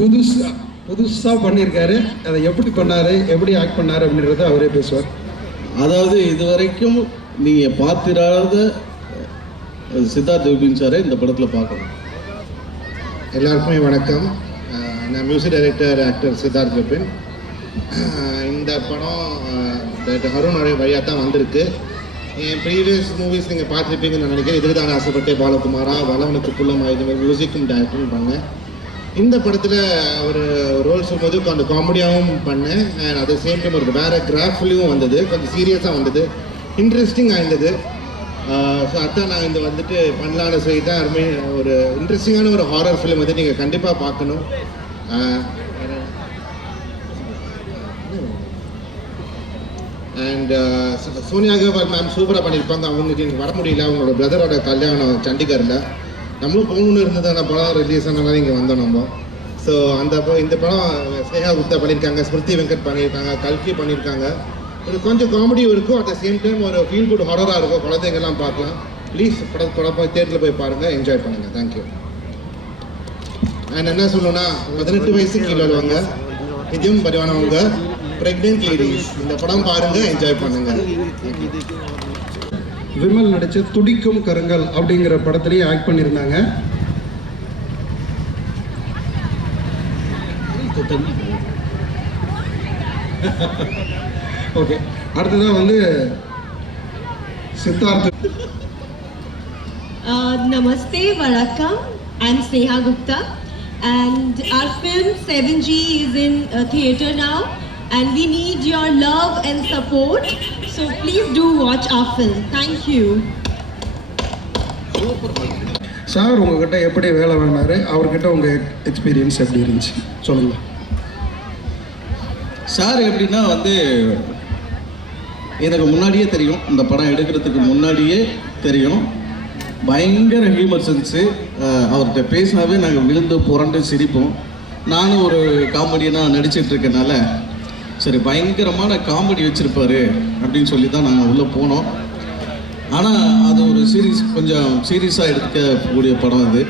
புதுசாக பண்ணியிருக்காரு. அதை எப்படி பண்ணார், எப்படி ஆக்ட் பண்ணார் அப்படின்றத அவரே பேசுவார். அதாவது இதுவரைக்கும் நீங்கள் பார்த்திராத சித்தார்த் விபின் சாரை இந்த படத்தில் பார்க்கணும். எல்லாருக்குமே வணக்கம். நான் music director actor Siddharth Vipin. இந்த படம் அருணோடைய வழியாக தான் வந்திருக்கு. என் ப்ரீவியஸ் மூவிஸ் நீங்கள் பார்த்துருப்பீங்கன்னு நான் நினைக்கிறேன். இதுக்கு தான் ஆசைப்பட்டே பாலகுமாரா, வளவனுக்கு புள்ளமா, இது மாதிரி மியூசிக்கும் டைரக்டரும் பண்ணேன். இந்த படத்தில் ஒரு ரோல் சொல்லும்போது கொஞ்சம் காமெடியாகவும் பண்ணேன். அண்ட் அதே சேம் டைம் ஒரு வேறு கிராஃப்லேயும் வந்தது, கொஞ்சம் சீரியஸாக வந்தது, இன்ட்ரெஸ்டிங்காக இருந்தது. ஸோ அதான் நான் இந்த வந்துட்டு பண்ணலான்னு சொல்லி தான் ஒரு இன்ட்ரெஸ்டிங்கான ஒரு ஹாரர் ஃபிலிம் வந்து நீங்கள் கண்டிப்பாக பார்க்கணும். அண்ட் சோனியா அகர்வால் மேம் சூப்பராக பண்ணியிருப்பாங்க. அவங்களுக்கு இங்கே வர முடியல, அவங்களோட பிரதரோட கல்யாணம் சண்டிகரில். நம்மளும் போகணுன்னு இருந்தது. அந்த படம் ரிலீஸ் ஆனாலும் இங்கே வந்தோம் நம்ம. ஸோ இந்த படம் ஸ்னேகா குப்தா பண்ணியிருக்காங்க, ஸ்மிருதி வெங்கட் பண்ணியிருக்காங்க, கல்கி பண்ணியிருக்காங்க. இது கொஞ்சம் காமெடியும் இருக்கும், அட் த சேம் டைம் ஒரு ஃபீல் குட் ஹாரராக இருக்கும். குழந்தைங்கள்லாம் பார்க்கலாம். ப்ளீஸ் படம் போய் தேட்டரில் போய் பாருங்கள், என்ஜாய் பண்ணுங்கள். தேங்க்யூ. அண்ட் என்ன சொல்லணும்னா 18 வயசு கீழே உள்ளவங்க, இதுவும் பதிவானவங்க, ப்ரெக்னென்ட் லேடிஸ் இந்த படம் பாருங்கள், என்ஜாய் பண்ணுங்கள். விமல் நடித்த துடிக்கும் கருங்கல் அப்படிங்கிற படத்துலேயே ஆக்ட் பண்ணியிருந்தாங்க. ஓகே, அடுத்ததான் வந்து Siddharth. Namaste, Vanakkam. I'm Sneha Gupta and our film 7G is in theatre now and we need your love and support, so please do watch our film. Thank you. Sir உங்ககிட்ட எப்படி வேலை வேணாரு, அவர்கிட்ட உங்கள் experience எப்படி இருந்துச்சு சொல்லுங்க. சார் எப்படின்னா வந்து எனக்கு முன்னாடியே தெரியும், இந்த படம் எடுக்கிறதுக்கு முன்னாடியே தெரியும். பயங்கர ஹியூமர் சென்ஸு. அவர்கிட்ட பேசினாவே நாங்கள் விழுந்து புரண்டு சிரிப்போம். நானும் ஒரு காமெடியனாக நடிச்சிட்டு இருக்கனால சரி பயங்கரமான காமெடி வச்சுருப்பாரு அப்படின்னு சொல்லி தான் நாங்கள் உள்ளே போனோம். ஆனால் அது ஒரு கொஞ்சம் சீரியஸாக எடுக்கக்கூடிய படம் அது.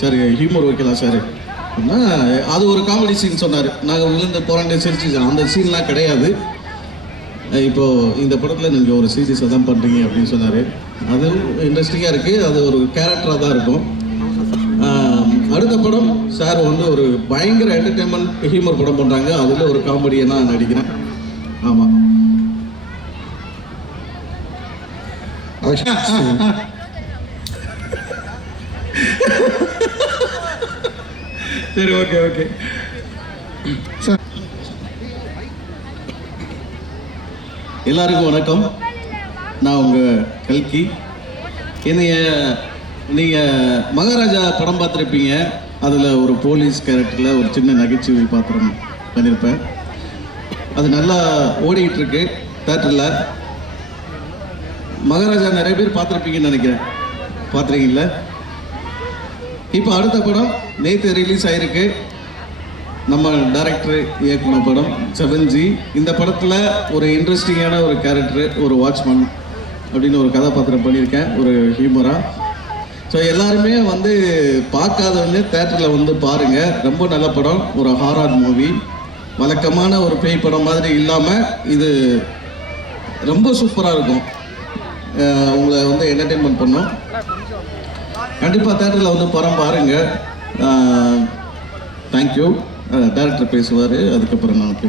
சரி ஹியூமர் வைக்கலாம் சார் அப்படின்னா அது ஒரு காமெடி சீன் சொன்னார். நாங்கள் விழுந்து புரண்டு சிரிச்சு அந்த சீன்லாம் கிடையாது, இப்போது இந்த படத்தில் நீங்கள் ஒரு சீரியஸாக தான் பண்ணுறீங்க அப்படின்னு சொன்னார். அது இன்ட்ரெஸ்டிங்காக இருக்குது, அது ஒரு கேரக்டராக தான் இருக்கும். அடுத்த படம் சார் வந்து ஒரு பயங்கர என்டர்டெயின்மெண்ட் ஹியூமர் படம் பண்ணுறாங்க, அதில் ஒரு காமெடியை நான் நடிக்கிறேன். ஆமாம். சரி, ஓகே ஓகே சார். எல்லாருக்கும் வணக்கம். நான் உங்கள் கல்கி. நீங்கள் மகாராஜா படம் பார்த்துருப்பீங்க. அதில் ஒரு போலீஸ் கேரக்டரில் ஒரு சின்ன நகைச்சுவை பாத்திரம் பண்ணியிருப்பேன். அது நல்லா ஓடிக்கிட்டு இருக்கு தேட்டரில். மகாராஜா நிறைய பேர் பார்த்துருப்பீங்கன்னு நினைக்கிறேன். பார்த்துருக்கீங்கள? இப்போ அடுத்த படம் நேற்று ரிலீஸ் ஆகிருக்கு. நம்ம டைரக்டர் இயக்குன படம் 7G. இந்த படத்தில் ஒரு இன்ட்ரெஸ்டிங்கான ஒரு கேரக்டர், ஒரு வாட்ச்மேன் அப்படின்னு ஒரு கதாபாத்திரம் பண்ணியிருக்கேன், ஒரு ஹியூமராக. ஸோ எல்லாருமே வந்து பார்க்காதவங்க தேட்டரில் வந்து பாருங்கள். ரொம்ப நல்ல படம், ஒரு ஹாரர் மூவி. வழக்கமான ஒரு பேய் படம் மாதிரி இல்லாமல் இது ரொம்ப சூப்பராக இருக்கும். உங்களை வந்து என்டர்டெயின்மெண்ட் பண்ணும். கண்டிப்பாக தேட்டரில் வந்து படம் பாருங்கள். தேங்க்யூ. டைரக்டர் பேசுவார், அதுக்கப்புறம் நான்